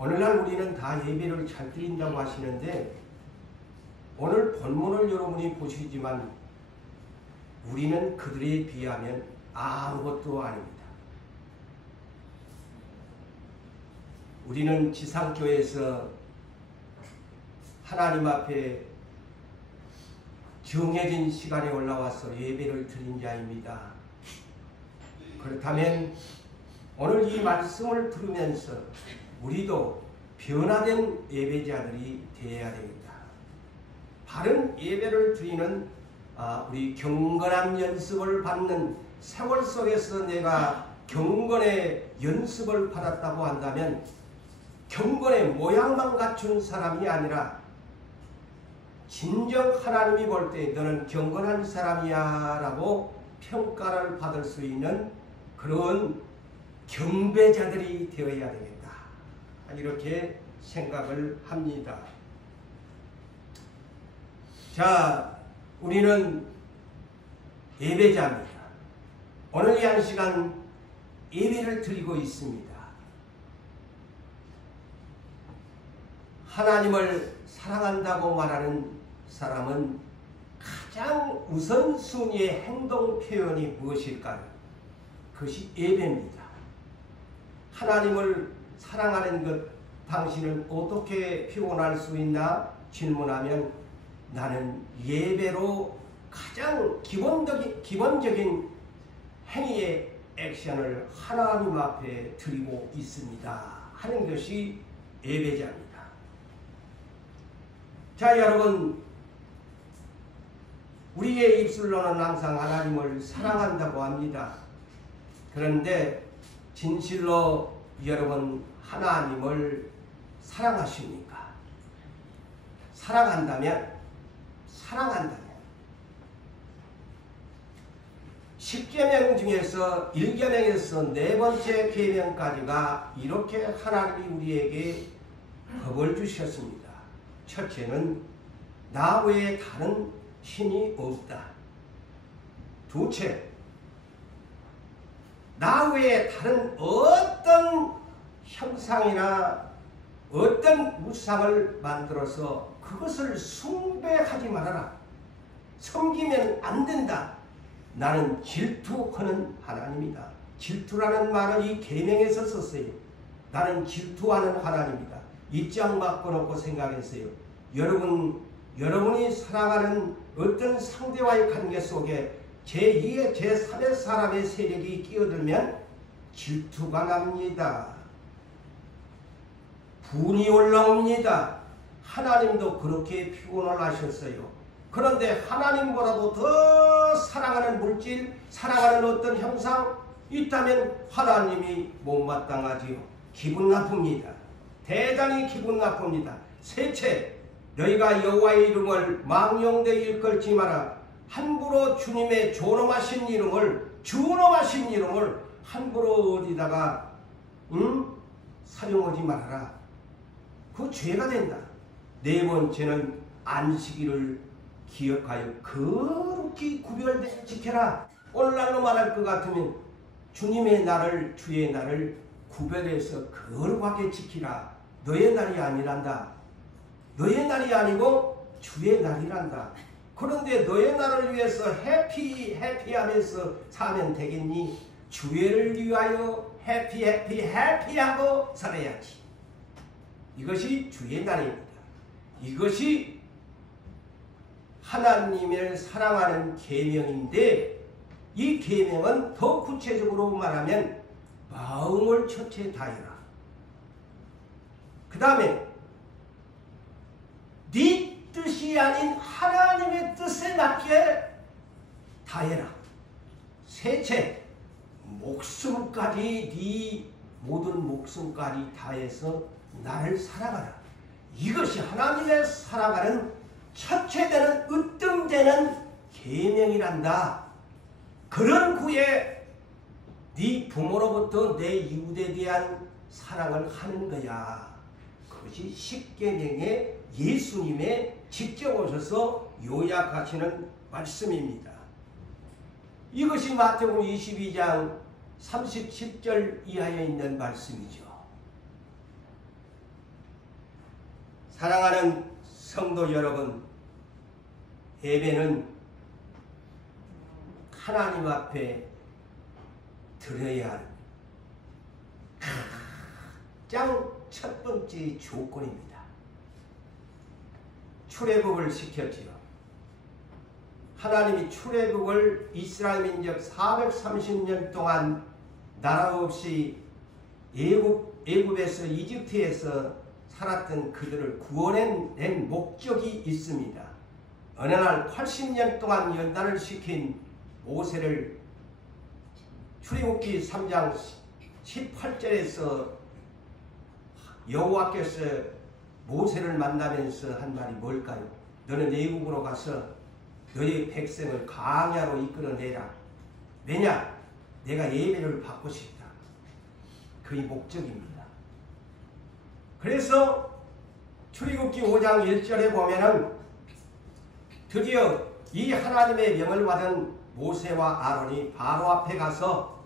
오늘날 우리는 다 예배를 잘 드린다고 하시는데 오늘 본문을 여러분이 보시지만 우리는 그들에 비하면 아무것도 아닙니다. 우리는 지상교회에서 하나님 앞에 정해진 시간에 올라와서 예배를 드린 자입니다. 그렇다면 오늘 이 말씀을 들으면서 우리도 변화된 예배자들이 되어야 됩니다. 바른 예배를 드리는 우리 경건한 연습을 받는 세월 속에서 내가 경건의 연습을 받았다고 한다면 경건의 모양만 갖춘 사람이 아니라 진정 하나님이 볼 때 너는 경건한 사람이야 라고 평가를 받을 수 있는 그런 경배자들이 되어야 되겠다. 이렇게 생각을 합니다. 자, 우리는 예배자입니다. 오늘 이 한 시간 예배를 드리고 있습니다. 하나님을 사랑한다고 말하는 사람은 가장 우선순위의 행동 표현이 무엇일까요? 그것이 예배입니다. 하나님을 사랑하는 것 당신은 어떻게 표현할 수 있나 질문하면 나는 예배로 가장 기본적인 행위의 액션을 하나님 앞에 드리고 있습니다 하는 것이 예배자입니다. 자, 여러분, 우리의 입술로는 항상 하나님을 사랑한다고 합니다. 그런데 진실로 여러분 하나님을 사랑하십니까? 사랑한다면 10계명 중에서 1계명에서 네 번째 계명까지가 이렇게 하나님이 우리에게 법을 주셨습니다. 첫째는 나 외에 다른 신이 없다. 둘째, 나 외에 다른 어떤 형상이나 어떤 우상을 만들어서 그것을 숭배하지 말아라. 섬기면 안 된다. 나는 질투하는 하나님이다. 질투라는 말을 이 계명에서 썼어요. 나는 질투하는 하나님이다. 입장 바꿔놓고 생각했어요. 여러분이 사랑하는 어떤 상대와의 관계 속에 제2의 제3의 사람의 세력이 끼어들면 질투가 납니다. 분이 올라옵니다. 하나님도 그렇게 표현을 하셨어요. 그런데 하나님보다도 더 사랑하는 물질, 사랑하는 어떤 형상 있다면 하나님이 못마땅하지요. 기분 나쁩니다. 대단히 기분 나쁩니다. 셋째, 너희가 여호와의 이름을 망령되이 일컬지 마라. 함부로 주님의 존엄하신 이름을 함부로 어디다가 사용하지 말아라. 그 죄가 된다. 네 번째는 안식일을 기억하여 거룩히 구별되게 지켜라. 오늘날로 말할 것 같으면 주님의 날을, 주의 날을 구별해서 거룩하게 지키라. 너의 날이 아니란다. 너의 날이 아니고 주의 날이란다. 그런데 너의 날을 위해서 해피하면서 사면 되겠니? 주의를 위하여 해피하고 살아야지. 이것이 주의 날입니다. 이것이 하나님을 사랑하는 계명인데 이 계명은 더 구체적으로 말하면 마음을 첫째 다해라. 그 다음에 네 뜻이 아닌 하나님의 뜻에 맞게 다해라. 셋째, 목숨까지 네 모든 목숨까지 다해서 나를 사랑하라. 이것이 하나님의 사랑하는 첫째되는 으뜸되는 계명이란다. 그런 후에 네 부모로부터 내 이웃에 대한 사랑을 하는 거야. 그것이 십계명의 예수님의 직접 오셔서 요약하시는 말씀입니다. 이것이 마태복음 22장 37절 이하에 있는 말씀이죠. 사랑하는 성도 여러분, 예배는 하나님 앞에 드려야 할 가장 첫 번째 조건입니다. 출애굽을 시켰지요. 하나님이 출애굽을 이스라엘 민족 430년 동안 나라 없이 애굽에서 이집트에서 살았던 그들을 구원해낸 목적이 있습니다. 어느 날 80년 동안 연단을 시킨 모세를 출애굽기 3장 18절에서 여호와께서 모세를 만나면서 한 말이 뭘까요? 너는 애굽으로 가서 너희 백성을 광야로 이끌어내라. 왜냐? 내가 예배를 받고 싶다. 그의 목적입니다. 그래서 출애굽기 5장 1절에 보면은 드디어 이 하나님의 명을 받은 모세와 아론이 바로 앞에 가서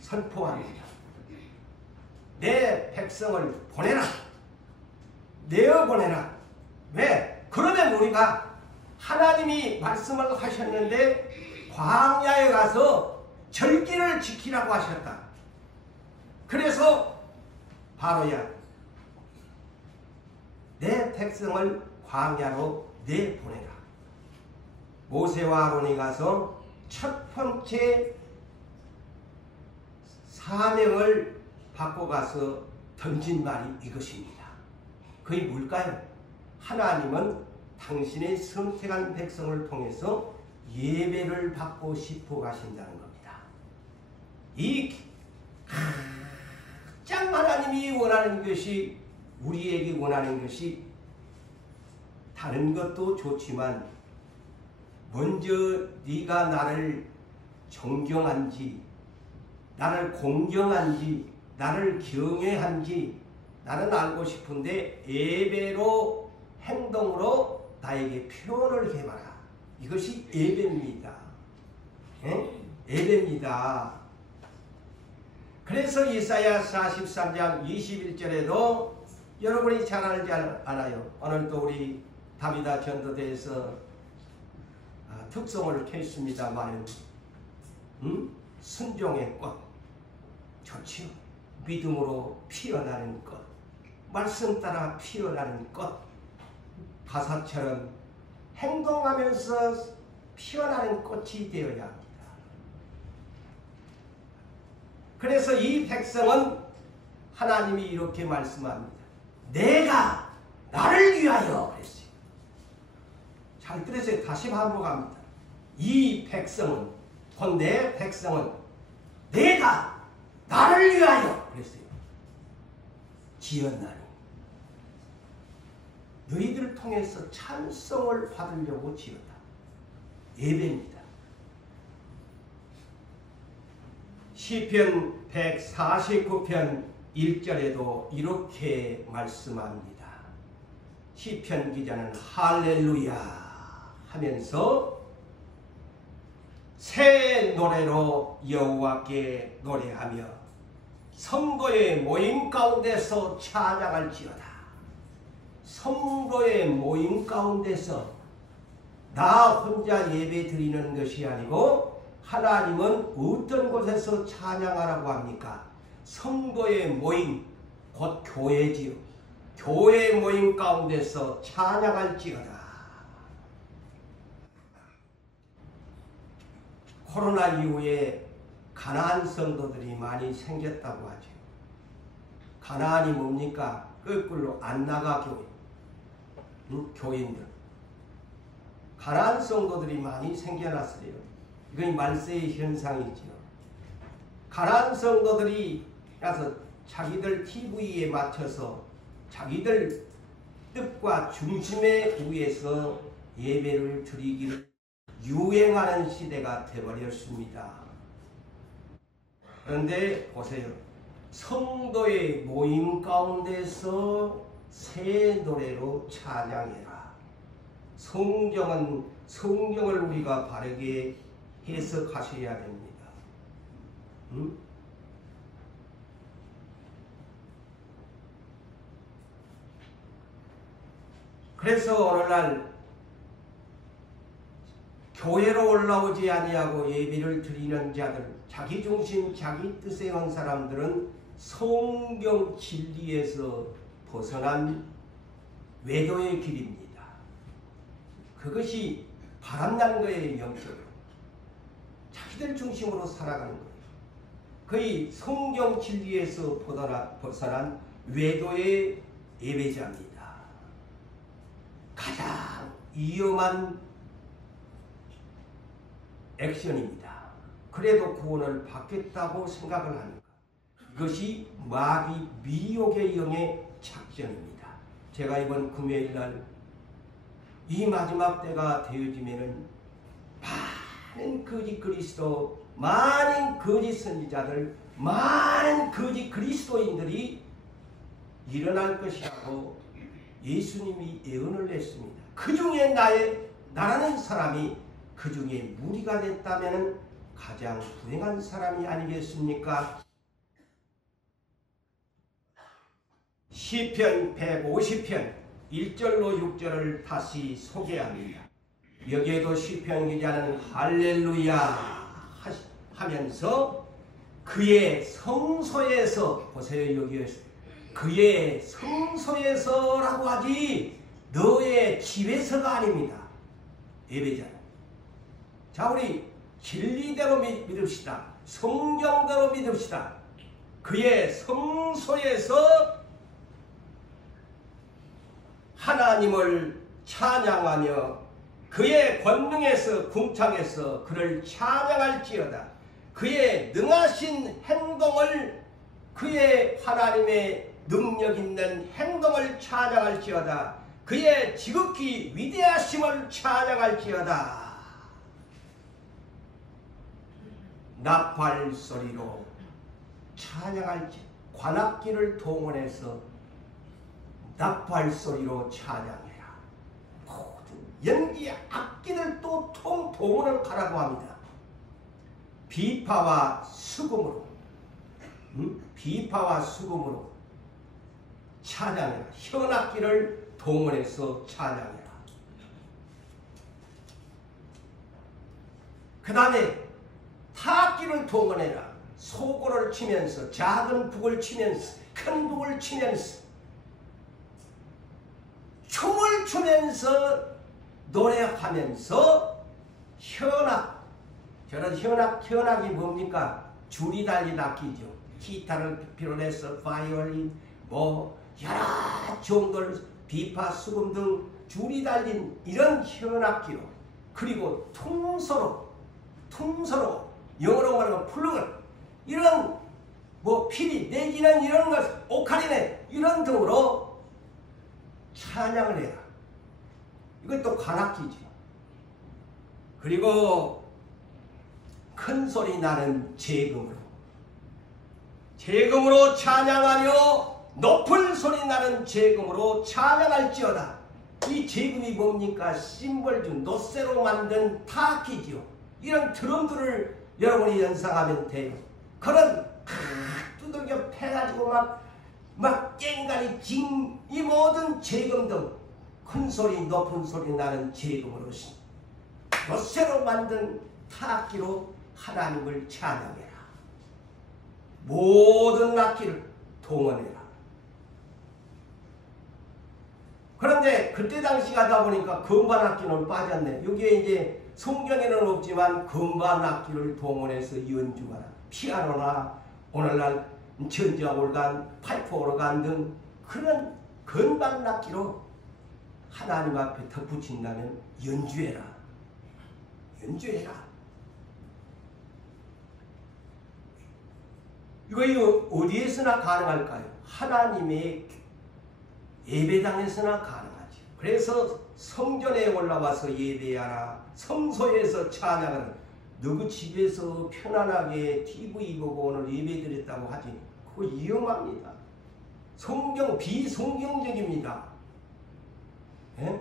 선포합니다. 내 백성을 보내라. 내어 보내라. 왜? 그러면 우리가 하나님이 말씀을 하셨는데 광야에 가서 절기를 지키라고 하셨다. 그래서 바로야 내 백성을 광야로 내보내라. 모세와 아론이 가서 첫 번째 사명을 받고 가서 던진 말이 이것입니다. 그게 뭘까요? 하나님은 당신의 선택한 백성을 통해서 예배를 받고 싶어 가신다는 겁니다. 이 가장 하나님이 원하는 것이, 우리에게 원하는 것이 다른 것도 좋지만 먼저 네가 나를 존경한지, 나를 공경한지, 나를 경외한지 나는 알고 싶은데 예배로, 행동으로 나에게 표현을 해봐라. 이것이 예배입니다. 예배입니다. 그래서 이사야 43장 21절에도 여러분이 잘 알지 않아요? 오늘도 우리 다비다 전도대에서 특송을 켰습니다만 순종의 꽃 좋지요. 믿음으로 피어나는 꽃, 말씀 따라 피어나는 꽃, 가사처럼 행동하면서 피어나는 꽃이 되어야 합니다. 그래서 이 백성은 하나님이 이렇게 말씀합니다. 내가 나를 위하여 그랬어요. 잘 들으세요. 다시 반복합니다. 이 백성은, 곧 내 백성은 내가 나를 위하여 그랬어요. 지었나니 너희들을 통해서 찬송을 받으려고 지었다. 예배입니다. 시편 149편 1절에도 이렇게 말씀합니다. 시편 기자는 할렐루야 하면서 새 노래로 여호와께 노래하며 성도의 모임 가운데서 찬양할지어다. 성도의 모임 가운데서 나 혼자 예배 드리는 것이 아니고 하나님은 어떤 곳에서 찬양하라고 합니까? 성도의 모임, 곧 교회지요. 교회 모임 가운데서 찬양할지어다. 코로나 이후에 가나안 성도들이 많이 생겼다고 하죠. 가나안이 뭡니까? 거꾸로 안 나가 교회. 교인들. 가나안 성도들이 많이 생겨났어요. 이건 말세의 현상이지요. 가나안 성도들이 가서 자기들 TV에 맞춰서 자기들 뜻과 중심에 의해서 예배를 드리기를 유행하는 시대가 되어버렸습니다. 그런데 보세요. 성도의 모임 가운데서 새 노래로 찬양해라. 성경을 우리가 바르게 해석하셔야 됩니다. 그래서 오늘날 교회로 올라오지 아니하고 예배를 드리는 자들, 자기 중심, 자기 뜻에 온 사람들은 성경 진리에서 벗어난 외도의 길입니다. 그것이 바람난 거예요. 영적으로. 자기들 중심으로 살아가는 거예요. 거의 성경 진리에서 벗어난 외도의 예배자입니다. 가장 위험한 액션입니다. 그래도 구원을 받겠다고 생각을 하는 것. 이것이 마귀 미혹의 영의 작전입니다. 제가 이번 금요일날 이 마지막 때가 되어지면은 많은 거짓 그리스도, 많은 거짓 선지자들, 많은 거짓 그리스도인들이 일어날 것이라고 예수님이 예언을 했습니다. 그 중에 나라는 사람이 그 중에 무리가 됐다면 가장 불행한 사람이 아니겠습니까? 시편 150편 1절로 6절을 다시 소개합니다. 여기에도 시편 기자는 할렐루야 하면서 그의 성소에서, 보세요, 여기에서 그의 성소에서라고 하지 너의 집에서가 아닙니다. 예배자는. 자, 우리 진리대로 믿읍시다. 성경대로 믿읍시다. 그의 성소에서 하나님을 찬양하며 그의 권능에서 궁창에서 그를 찬양할지어다. 그의 능하신 행동을, 그의 하나님의 능력 있는 행동을 찬양할지어다. 그의 지극히 위대하심을 찬양할지어다. 나팔 소리로 찬양할지, 관악기를 동원해서 나팔 소리로 찬양해라. 모든 연기 악기를 또 동원을 가라고 합니다. 비파와 수금으로, 비파와 수금으로 찬양해라. 현악기를 동원해서 찬양해라. 그 다음에 타악기를 동원해라. 소고를 치면서, 작은 북을 치면서, 큰 북을 치면서, 춤을 추면서, 노래하면서, 현악. 저런 현악이 뭡니까? 줄이 달린 악기죠. 기타를 비롯해서 바이올린, 여러 종들, 비파, 수금 등 줄이 달린 이런 현악기로, 그리고 퉁소로, 영어로 말하면 플루건, 이런 피리 내지는 이런 것, 오카리네 이런 등으로 찬양을 해라. 이것도 관악기지. 그리고 큰 소리 나는 재금으로 찬양하며 높은 소리 나는 재금으로 찬양할지어다. 이 재금이 뭡니까? 심벌 중 노쇠로 만든 타악기지요. 이런 드럼들을 여러분이 연상하면 돼요. 그런 두들겨 패가지고 막 깽가리 이 모든 재금 등 큰 소리 높은 소리 나는 재금으로 노쇠로 만든 타악기로 하나님을 찬양해라. 모든 악기를 동원해라. 그런데 그때 당시 가다 보니까 건반 악기는 빠졌네. 여기에 이제 성경에는 없지만 건반 악기를 동원해서 연주하라. 피아노나 오늘날 전자올간, 파이프 오르간 등 그런 건반 악기로 하나님 앞에 덧붙인다면 연주해라. 이거 어디에서나 가능할까요? 하나님의 예배당에서나 가능하죠. 그래서 성전에 올라와서 예배하라. 성소에서 찬양하라. 너그 집에서 편안하게 TV 보고 오늘 예배 드렸다고 하지. 그거 위험합니다. 비성경적입니다. 예?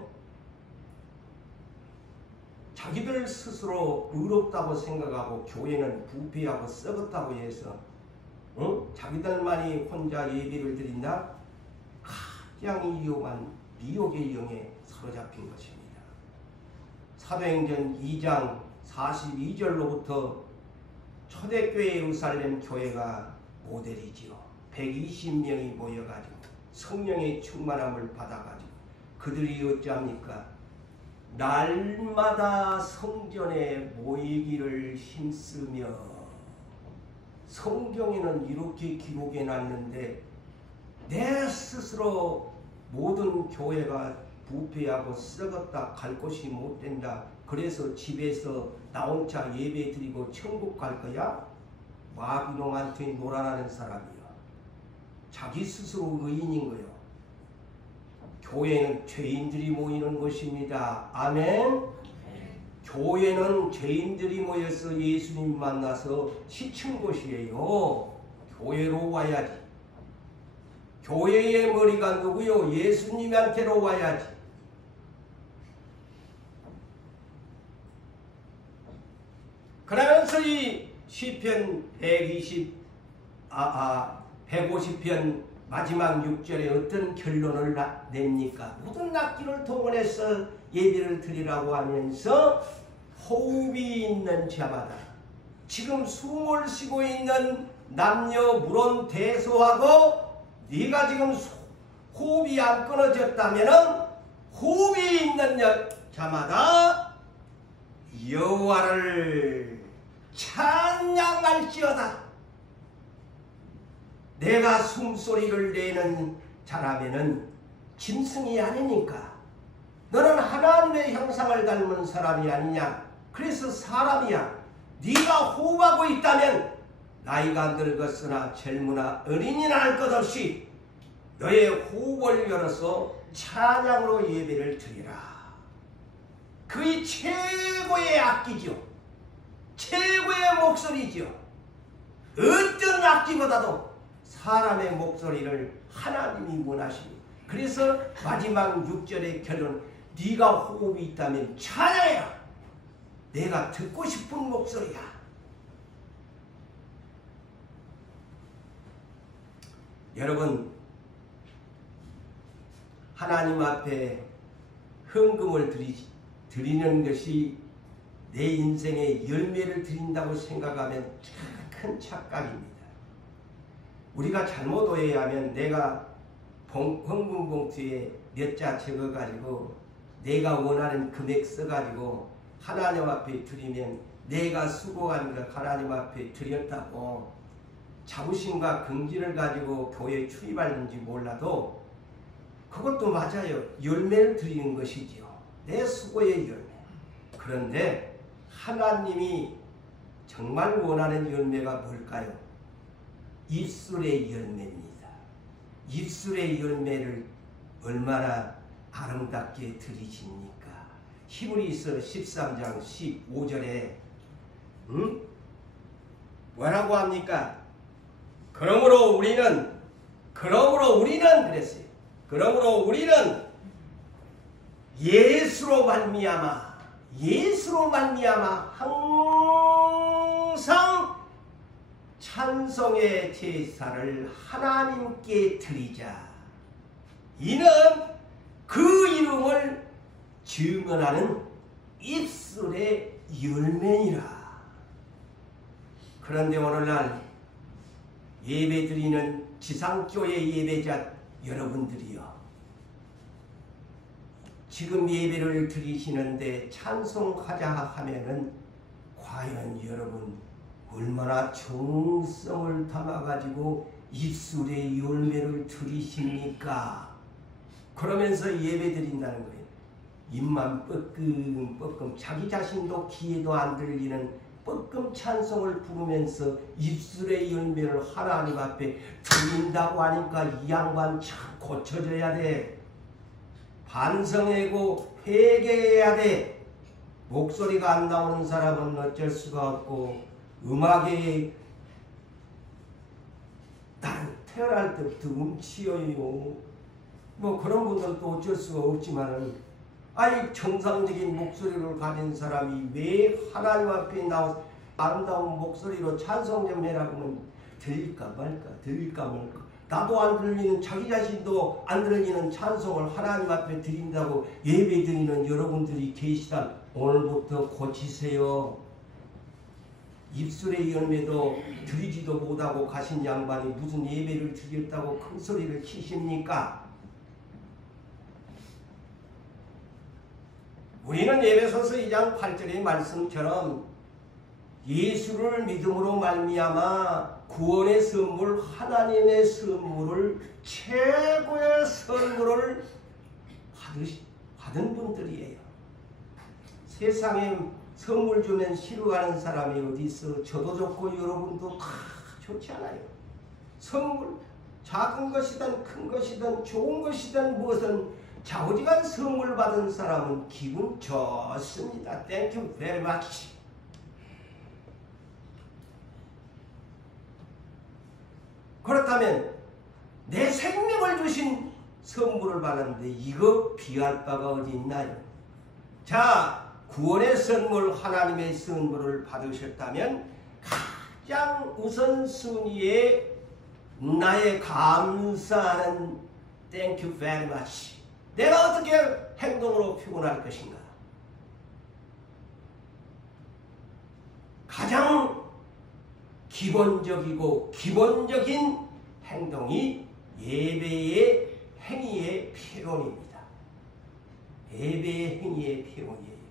자기들 스스로 의롭다고 생각하고 교회는 부패하고 썩었다고 해서 자기들만이 혼자 예배를 드린다? 가장 위험한 미혹의 영에 사로잡힌 것입니다. 사도행전 2장 42절로부터 초대교회 예루살렘 교회가 모델이지요. 120명이 모여가지고 성령의 충만함을 받아가지고 그들이 어찌합니까? 날마다 성전에 모이기를 힘쓰며, 성경에는 이렇게 기록해 놨는데 내 스스로 모든 교회가 부패하고 썩었다, 갈 곳이 못 된다, 그래서 집에서 나 혼자 예배 드리고 천국 갈 거야? 마귀놈한테 놀아나는 사람이요. 자기 스스로 의인인 거요. 교회는 죄인들이 모이는 곳입니다. 아멘. 교회는 죄인들이 모여서 예수님 만나서 시친 곳이에요. 교회로 와야지. 교회의 머리가 누구요? 예수님한테로 와야지. 그러면서 이 시편 150편 마지막 6절에 어떤 결론을 냅니까? 모든 악기를 동원해서 예배를 드리라고 하면서 호흡이 있는 자마다, 지금 숨을 쉬고 있는 남녀 물론 대소하고 네가 지금 호흡이 안 끊어졌다면 호흡이 있는 자마다 여호와를 찬양할지어다. 내가 숨소리를 내는 자라면은 짐승이 아니니까. 너는 하나님의 형상을 닮은 사람이 아니냐? 그래서 사람이야. 네가 호흡하고 있다면 나이가 늙었으나 젊으나 어린이나 할 것 없이 너의 호흡을 열어서 찬양으로 예배를 드리라. 그의 최고의 악기죠. 최고의 목소리죠. 어떤 악기보다도 사람의 목소리를 하나님이 원하십니다. 그래서 마지막 6절의 결론, 네가 호흡이 있다면 찬양해라. 내가 듣고 싶은 목소리야. 여러분, 하나님 앞에 헌금을 드리는 것이 내 인생의 열매를 드린다고 생각하면 큰 착각입니다. 우리가 잘못 오해하면 내가 헌금 봉투에 몇 자 적어가지고 내가 원하는 금액 써가지고 하나님 앞에 드리면 내가 수고한 것 하나님 앞에 드렸다고 자부심과 긍지를 가지고 교회에 출입하는지 몰라도 그것도 맞아요. 열매를 드리는 것이지요. 내 수고의 열매. 그런데 하나님이 정말 원하는 열매가 뭘까요? 입술의 열매입니다. 입술의 열매를 얼마나 아름답게 드리십니까? 히브리서 13장 15절에 뭐라고 합니까? 그러므로 우리는 그랬어요. 그러므로 우리는 예수로 말미암아 항상 찬송의 제사를 하나님께 드리자. 이는 그 이름을 증언하는 입술의 열매니라. 그런데 오늘날 예배 드리는 지상교회 예배자 여러분들이요, 지금 예배를 드리시는데 찬송하자 하면은 과연 여러분 얼마나 정성을 담아가지고 입술의 열매를 드리십니까? 그러면서 예배 드린다는 거예요. 입만 뻐끔뻐끔 자기 자신도 귀에도 안 들리는 뻐끔 찬송을 부르면서 입술의 열매를 하나님 앞에 드린다고 하니까 이 양반 참 고쳐져야 돼. 반성하고 회개해야 돼. 목소리가 안 나오는 사람은 어쩔 수가 없고, 음악에 난 태어날 때부터 음치여요, 뭐 그런 분들도 어쩔 수가 없지만은, 아니 정상적인 목소리를 가진 사람이 왜 하나님 앞에 나와서 아름다운 목소리로 찬송 좀 해라고 하면 들릴까 말까. 나도 안 들리는 자기 자신도 안 들리는 찬송을 하나님 앞에 드린다고 예배 드리는 여러분들이 계시단 오늘부터 고치세요. 입술의 열매도 드리지도 못하고 가신 양반이 무슨 예배를 드렸다고 큰 소리를 치십니까? 우리는 에베소서 2장 8절의 말씀처럼 예수를 믿음으로 말미암아 구원의 선물, 하나님의 선물을, 최고의 선물을 받은 분들이에요. 세상에 선물 주면 싫어하는 사람이 어디 있어? 저도 좋고 여러분도 다 좋지 않아요. 선물, 작은 것이든 큰 것이든 좋은 것이든 무엇은 좌우지간 선물 받은 사람은 기분 좋습니다. Thank you very much. 그렇다면 내 생명을 주신 선물을 받았는데 이거 비할 바가 어디 있나요? 자, 구원의 선물, 하나님의 선물을 받으셨다면 가장 우선순위에 나의 감사하는 Thank you very much. 내가 어떻게 행동으로 표현할 것인가? 가장 기본적이고 기본적인 행동이 예배의 행위의 표현입니다. 예배의 행위의 표현이에요.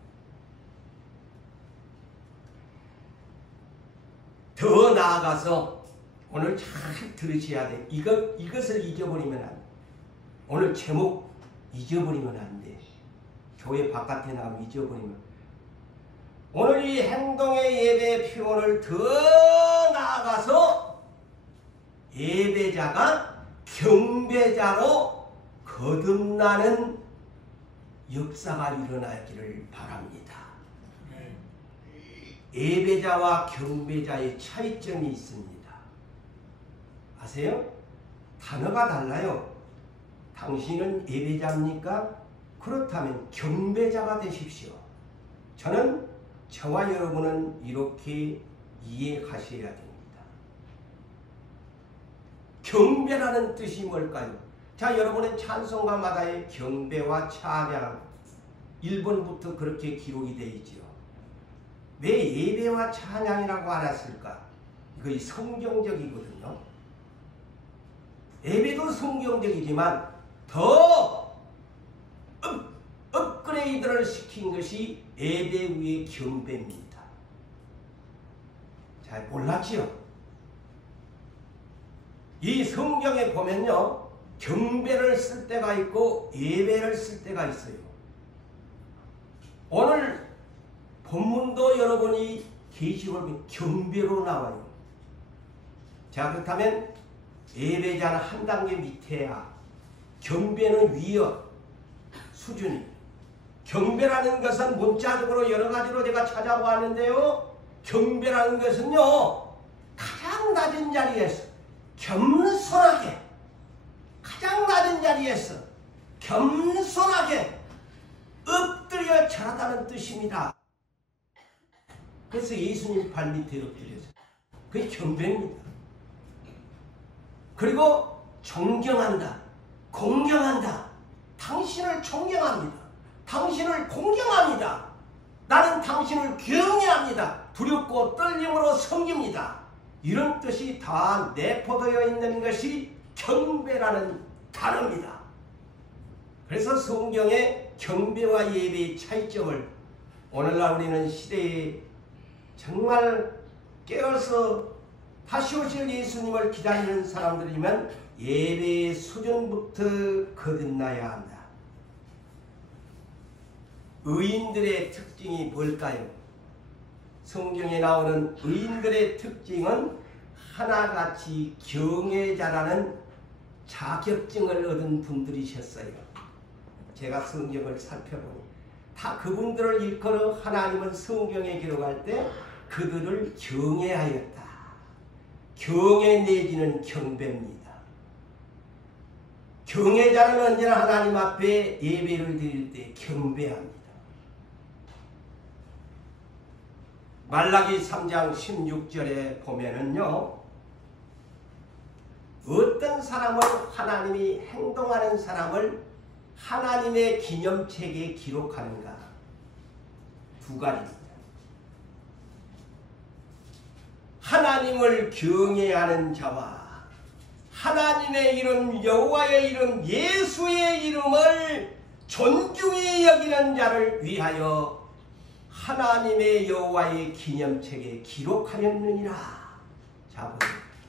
더 나아가서 오늘 잘 들으셔야 돼. 이것을 잊어버리면 안 돼. 오늘 제목 잊어버리면 안 돼. 교회 바깥에 나가면 잊어버리면. 오늘 이 행동의 예배 표현을 더 나아가서 예배자가 경배자로 거듭나는 역사가 일어나기를 바랍니다. 예배자와 경배자의 차이점이 있습니다. 아세요? 단어가 달라요. 당신은 예배자입니까? 그렇다면 경배자가 되십시오. 저는 저와 여러분은 이렇게 이해하셔야 됩니다. 경배라는 뜻이 뭘까요? 자, 여러분은 찬송가마다의 경배와 찬양 1번부터 그렇게 기록이 되어 있지요. 왜 예배와 찬양이라고 알았을까? 이거 성경적이거든요. 예배도 성경적이지만 더 업그레이드를 시킨 것이 예배 위의 경배입니다. 잘 몰랐지요? 이 성경에 보면요, 경배를 쓸 때가 있고 예배를 쓸 때가 있어요. 오늘 본문도 여러분이 계시록에 경배로 나와요. 자, 그렇다면 예배자는 한 단계 밑에야, 경배는 위여 수준이. 경배라는 것은 문자적으로 여러 가지로 제가 찾아보았는데요. 경배라는 것은요, 가장 낮은 자리에서 겸손하게, 가장 낮은 자리에서 겸손하게 엎드려 절하다는 뜻입니다. 그래서 예수님 발 밑에 엎드려서 그게 경배입니다. 그리고 존경한다, 공경한다. 당신을 존경합니다. 당신을 공경합니다. 나는 당신을 경외합니다. 두렵고 떨림으로 섬깁니다. 이런 뜻이 다 내포되어 있는 것이 경배라는 단어입니다. 그래서 성경의 경배와 예배의 차이점을 오늘날 우리는 시대에 정말 깨어서 다시 오실 예수님을 기다리는 사람들이면 예배의 수준부터 거듭나야 한다. 의인들의 특징이 뭘까요? 성경에 나오는 의인들의 특징은 하나같이 경외자라는 자격증을 얻은 분들이셨어요. 제가 성경을 살펴보니 다 그분들을 일컬어 하나님은 성경에 기록할 때 그들을 경외하였다. 경외 내지는 경배입니다. 경외자는 언제나 하나님 앞에 예배를 드릴 때 경배합니다. 말라기 3장 16절에 보면은요, 어떤 사람을 하나님이 행동하는 사람을 하나님의 기념책에 기록하는가? 두 가지입니다. 하나님을 경외하는 자와 하나님의 이름, 여호와의 이름, 예수의 이름을 존중히 여기는 자를 위하여 하나님의 여호와의 기념책에 기록하였느니라. 자,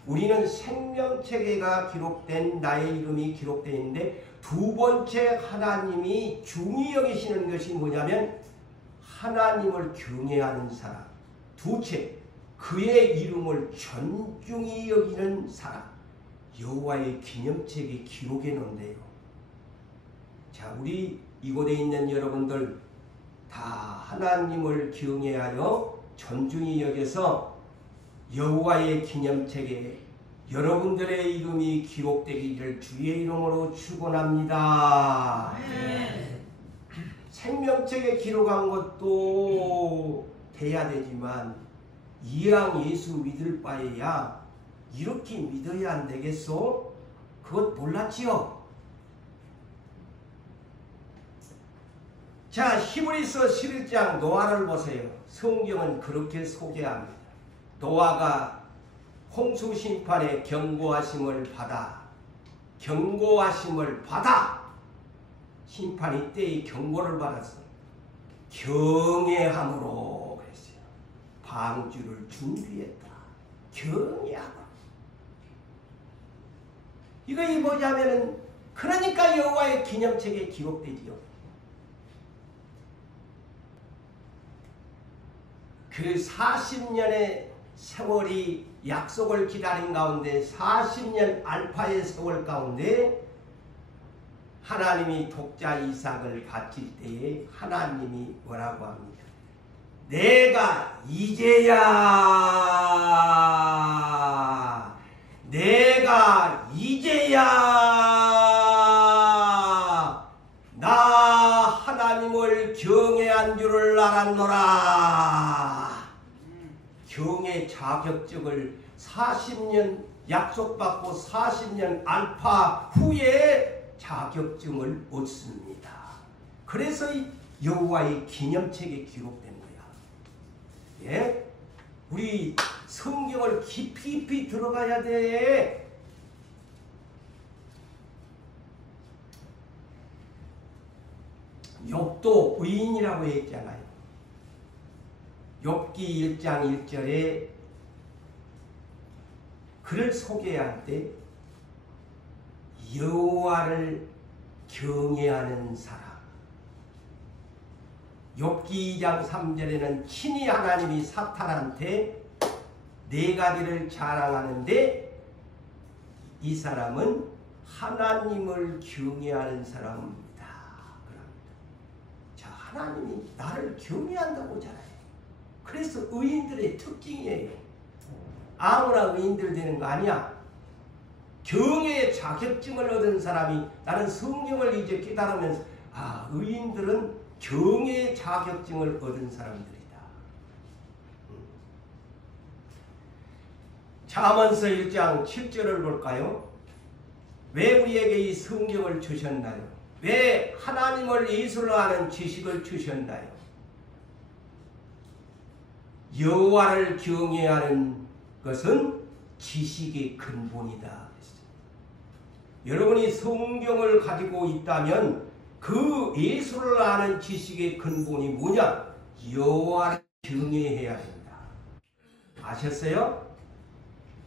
우리는 생명책에가 기록된 나의 이름이 기록되어 있는데, 두 번째 하나님이 중히 여기시는 것이 뭐냐면 하나님을 경외하는 사람, 둘째 그의 이름을 존중히 여기는 사람, 여호와의 기념책에 기록해 놓은대요. 자, 우리 이곳에 있는 여러분들 다 하나님을 경외하여 존중히 여겨서 여호와의 기념책에 여러분들의 이름이 기록되기를 주의 이름으로 축원합니다. 생명책에 기록한 것도 돼야 되지만 이왕 예수 믿을 바에야 이렇게 믿어야 안 되겠소? 그것 몰랐지요? 자, 히브리서 11장 노아를 보세요. 성경은 그렇게 소개합니다. 노아가 홍수 심판의 경고하심을 받아 심판이 때의 경고를 받았어. 경외함으로 그랬어요. 방주를 준비했다. 경외함으로. 이거 뭐냐면은 그러니까 여호와의 기념책에 기록되지요. 그 40년의 세월이 약속을 기다린 가운데 40년 알파의 세월 가운데 하나님이 독자 이삭을 바칠 때에 하나님이 뭐라고 합니까? 내가 이제야 나 하나님을 경외한 줄을 알았노라. 경외 자격증을 40년 약속받고 40년 알파 후에 자격증을 얻습니다. 그래서 이 여호와의 기념책에 기록된 거야. 예? 우리 성경을 깊이 들어가야 돼. 욥도 의인이라고 했잖아요. 욥기 1장 1절에 그를 소개할 때 여호와를 경외하는 사람, 욥기 2장 3절에는 친히 하나님이 사탄한테 네 가지를 자랑하는데 이 사람은 하나님을 경외하는 사람입니다. 자, 하나님이 나를 경외한다고 잖아요. 그래서 의인들의 특징이에요. 아무나 의인들 되는 거 아니야. 경외의 자격증을 얻은 사람이, 나는 성경을 이제 깨달으면서 의인들은 경외의 자격증을 얻은 사람들이다. 잠언서 1장 7절을 볼까요? 왜 우리에게 이 성경을 주셨나요? 왜 하나님을 예수로 아는 지식을 주셨나요? 여호와를 경외하는 것은 지식의 근본이다. 여러분이 성경을 가지고 있다면 그 예수를 아는 지식의 근본이 뭐냐? 여호와를 경외해야 된다. 아셨어요?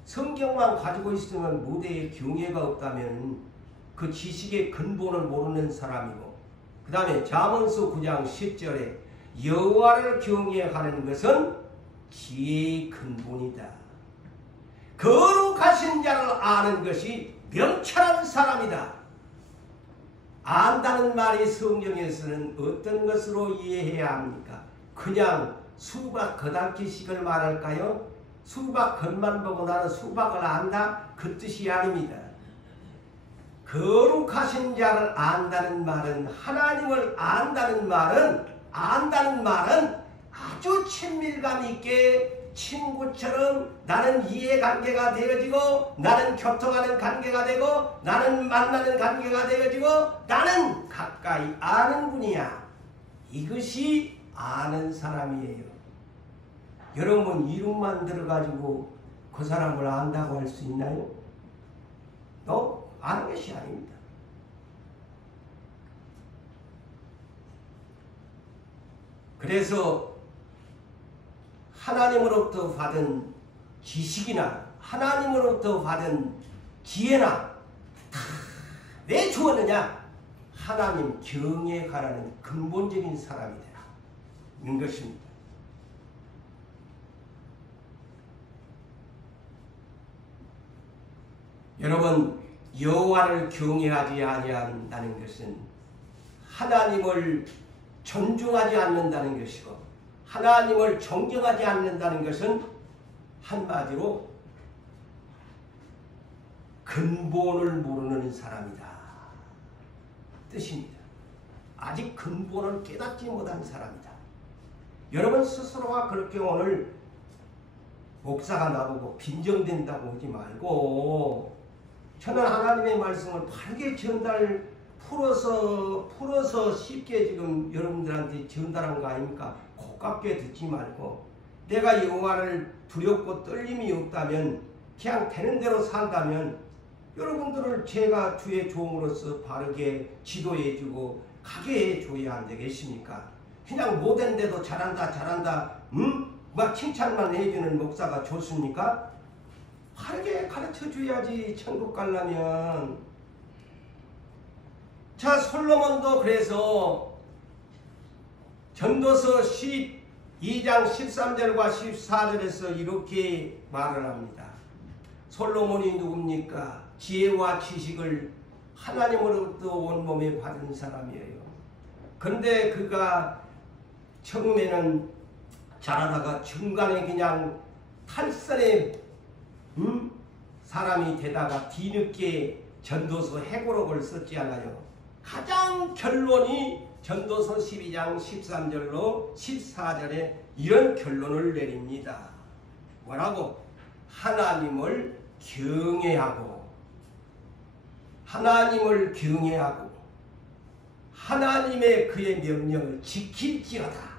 성경만 가지고 있으면 무대에 경외가 없다면 그 지식의 근본을 모르는 사람이고, 그 다음에 잠언서 9장 10절에 여호와를 경외하는 것은 지혜의 근본이다. 거룩하신 자를 아는 것이 명철한 사람이다. 안다는 말이 성경에서는 어떤 것으로 이해해야 합니까? 그냥 수박 겉핥기식을 말할까요? 수박 겉만 보고 나는 수박을 안다? 그 뜻이 아닙니다. 거룩하신 자를 안다는 말은, 하나님을 안다는 말은 아주 친밀감 있게 친구처럼 나는 이해관계가 되어지고 나는 교통하는 관계가 되고 나는 만나는 관계가 되어지고 나는 가까이 아는 분이야. 이것이 아는 사람이에요. 여러분 이름만 들어가지고 그 사람을 안다고 할 수 있나요? 아는 것이 아닙니다. 그래서 하나님으로부터 받은 지식이나 하나님으로부터 받은 지혜나 다 왜 주었느냐? 하나님 경에 관한 근본적인 사람이 되라는 것입니다. 여러분 여호와를 경외하지 아니한다는 것은 하나님을 존중하지 않는다는 것이고 하나님을 존경하지 않는다는 것은 한마디로 근본을 모르는 사람이다 뜻입니다. 아직 근본을 깨닫지 못한 사람이다. 여러분 스스로가 그렇게 오늘 목사가 나보고 빈정된다고 하지 말고 저는 하나님의 말씀을 바르게 풀어서 쉽게 지금 여러분들한테 전달한 거 아닙니까? 고깝게 듣지 말고 내가 여호와를 두렵고 떨림이 없다면 그냥 되는 대로 산다면 여러분들을 제가 주의 종으로서 바르게 지도해주고 가게 해줘야 안 되겠습니까? 그냥 못했는데도 잘한다 막 칭찬만 해주는 목사가 좋습니까? 바르게 가르쳐줘야지 천국 가려면. 자 솔로몬도 그래서 전도서 12장 13절과 14절에서 이렇게 말을 합니다. 솔로몬이 누굽니까? 지혜와 지식을 하나님으로부터 온몸에 받은 사람이에요. 그런데 그가 처음에는 잘하다가 중간에 그냥 탈선의 사람이 되다가 뒤늦게 전도서 해고록을 썼지 않아요. 가장 결론이 전도서 12장 13절로 14절에 이런 결론을 내립니다. 뭐라고? 하나님을 경외하고 하나님의 그의 명령을 지킬지어다.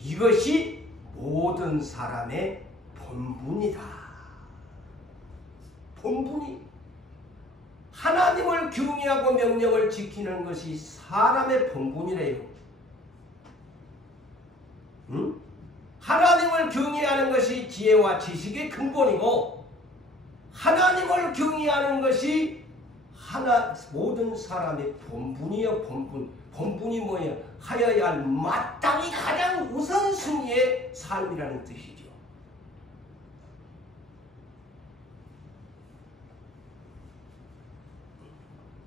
이것이 모든 사람의 본분이다. 본분이 하나님을 경외하고 명령을 지키는 것이 사람의 본분이래요. 하나님을 경외하는 것이 지혜와 지식의 근본이고 하나님을 경외하는 것이 모든 사람의 본분이요. 본분이 뭐예요? 하여야 할 마땅히 가장 우선순위의 삶이라는 뜻이죠.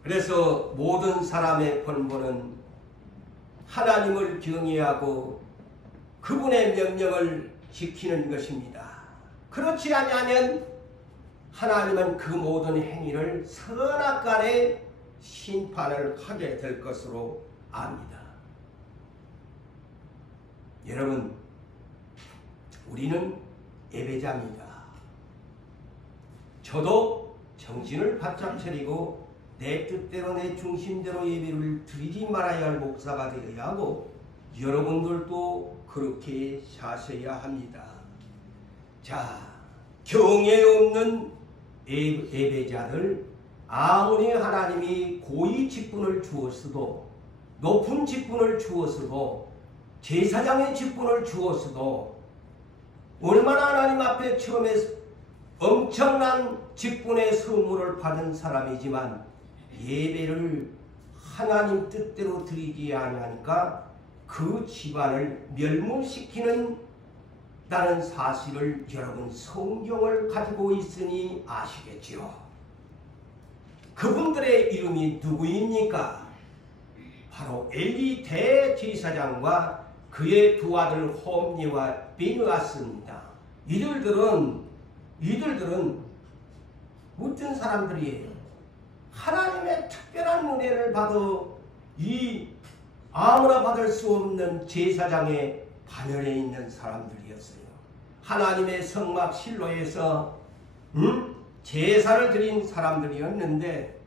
그래서 모든 사람의 본분은 하나님을 경외하고 그분의 명령을 지키는 것입니다. 그렇지 아니하면 하나님은 그 모든 행위를 선악간에 심판을 하게 될 것으로 압니다. 여러분, 우리는 예배자입니다. 저도 정신을 바짝 차리고 내 뜻대로 내 중심대로 예배를 드리지 말아야 할 목사가 되어야 하고 여러분들도 그렇게 사셔야 합니다. 자, 경외 없는 예배자들 아무리 하나님이 고위 직분을 주었어도 높은 직분을 주었어도 제사장의 직분을 주었어도 얼마나 하나님 앞에 처음에 엄청난 직분의 선물을 받은 사람이지만 예배를 하나님 뜻대로 드리지 아니하니까 그 집안을 멸망시키는 다는 사실을 여러분 성경을 가지고 있으니 아시겠지요. 그분들의 이름이 누구입니까? 바로 엘리 대제사장과 그의 두 아들 홈니와 비느하스입니다. 이들들은 어떤 사람들이에요? 하나님의 특별한 은혜를 받아 이 아무나 받을 수 없는 제사장의 반열에 있는 사람들이었어요. 하나님의 성막 실로에서 제사를 드린 사람들이었는데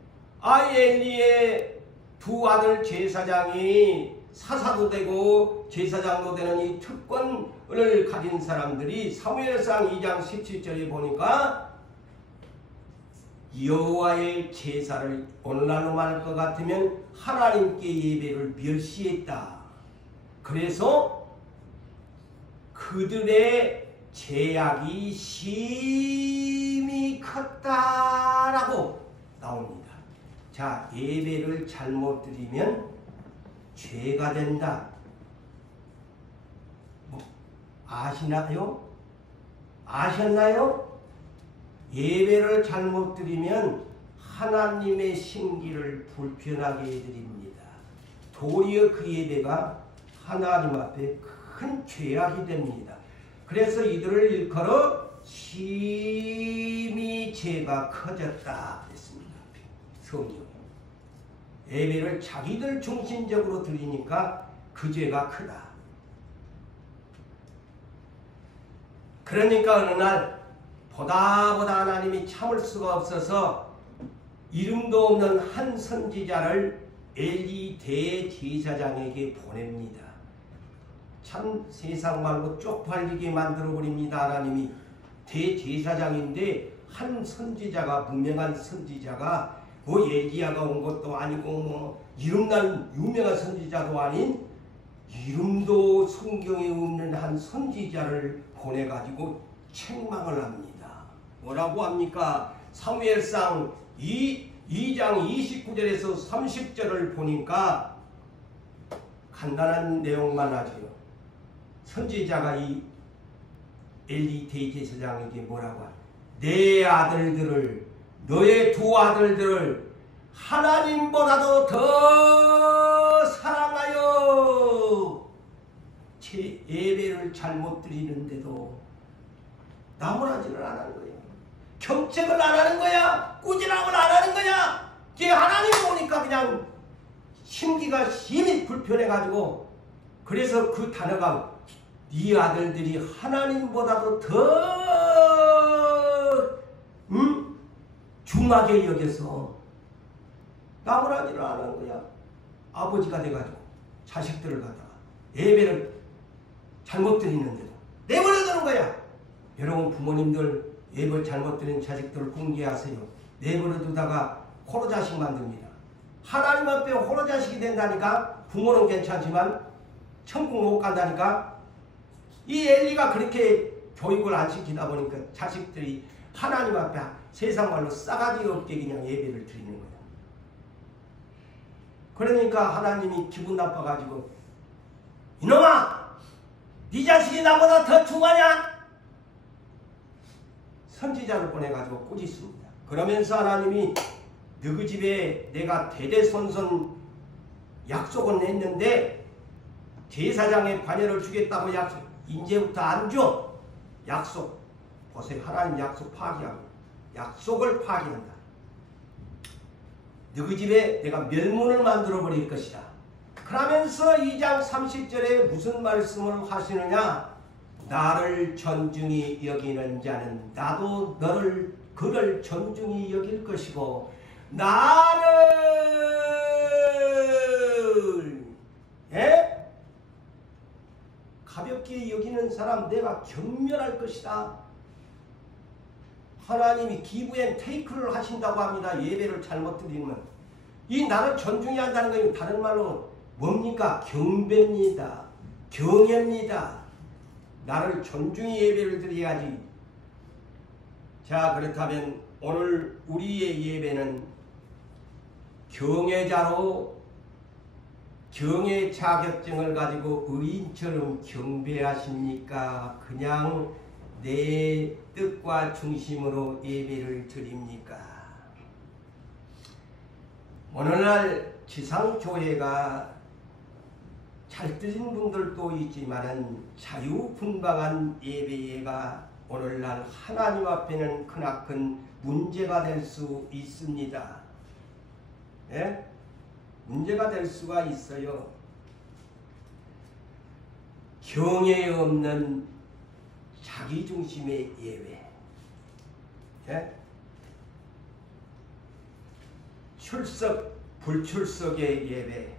엘리의 두 아들 제사장이 사사도 되고 제사장도 되는 이 특권을 가진 사람들이 사무엘상 2장 17절에 보니까 여호와의 제사를 오늘날로 말할 것 같으면 하나님께 예배를 멸시했다. 그래서 그들의 죄악이 심히 컸다라고 나옵니다. 자, 예배를 잘못 드리면 죄가 된다. 아시나요? 아셨나요? 예배를 잘못 드리면 하나님의 신기를 불편하게 해드립니다. 도리어 그 예배가 하나님 앞에 큰 죄악이 됩니다. 그래서 이들을 일컬어 심히 죄가 커졌다 했습니다. 성경. 예배를 자기들 중심적으로 드리니까 그 죄가 크다. 그러니까 어느 날 보다 하나님이 참을 수가 없어서 이름도 없는 한 선지자를 엘리 대제사장에게 보냅니다. 참 세상 말로 쪽팔리게 만들어버립니다. 하나님이 대제사장인데 한 선지자가, 분명한 선지자가 엘리야가 온 것도 아니고 이름난 유명한 선지자도 아닌 이름도 성경에 없는 한 선지자를 보내가지고 책망을 합니다. 뭐라고 합니까? 사무엘상 2장 29절에서 30절을 보니까 간단한 내용만 하죠. 선지자가 이 엘리 대제사장에게 뭐라고 하냐? 내 아들들을, 너의 두 아들들을 하나님보다도 더 사랑하여 제 예배를 잘못 드리는데도 나무라지를 안 하는 거예요. 경책을 안 하는 거야. 꾸지람을 안 하는 거야. 걔 하나님 보니까 그냥 심기가 심히 불편해가지고, 그래서 그 단어가 네 아들들이 하나님보다도 더 중하게 여겨서 나무라지를 안 하는 거야. 아버지가 돼가지고 자식들을 갖다가 예배를 잘못 드리는데도 내버려두는 거야. 여러분 부모님들 예배 잘못 드리는 자식들을 공개하세요. 내버려두다가 호로자식 만듭니다. 하나님 앞에 호로자식이 된다니까. 부모는 괜찮지만 천국 못 간다니까. 이 엘리가 그렇게 교육을 안 시키다 보니까 자식들이 하나님 앞에 세상 말로 싸가지 없게 그냥 예배를 드리는 거야. 그러니까 하나님이 기분 나빠가지고 이놈아! 네 자식이 나보다 더 중하냐? 선지자를 보내가지고 꾸짖습니다. 그러면서 하나님이 너희 집에 내가 대대손손 약속은 했는데 제사장의 관여를 주겠다고 약속, 이제부터 안 줘. 약속. 보세요. 하나님 약속 파기하고 약속을 파기한다. 너희 집에 내가 멸문을 만들어 버릴 것이다. 그러면서 2장 30절에 무슨 말씀을 하시느냐? 나를 존중히 여기는 자는 나도 그를 존중히 여길 것이고, 나를 가볍게 여기는 사람 내가 경멸할 것이다. 하나님이 기브 앤 테이크를 하신다고 합니다. 예배를 잘못 드리면. 이 나를 존중해야 한다는 건 다른 말로 뭡니까? 경배입니다. 경애입니다. 나를 존중히 예배를 드려야지. 자, 그렇다면 오늘 우리의 예배는 경애자로 경애 자격증을 가지고 의인처럼 경배하십니까? 그냥 내 뜻과 중심으로 예배를 드립니까? 오늘날 지상교회가 잘 드린 분들도 있지만은 자유분방한 예배가 오늘날 하나님 앞에는 크나큰 문제가 될 수 있습니다. 예? 문제가 될 수가 있어요. 경애 없는 자기중심의 예배, 예? 출석 불출석의 예배,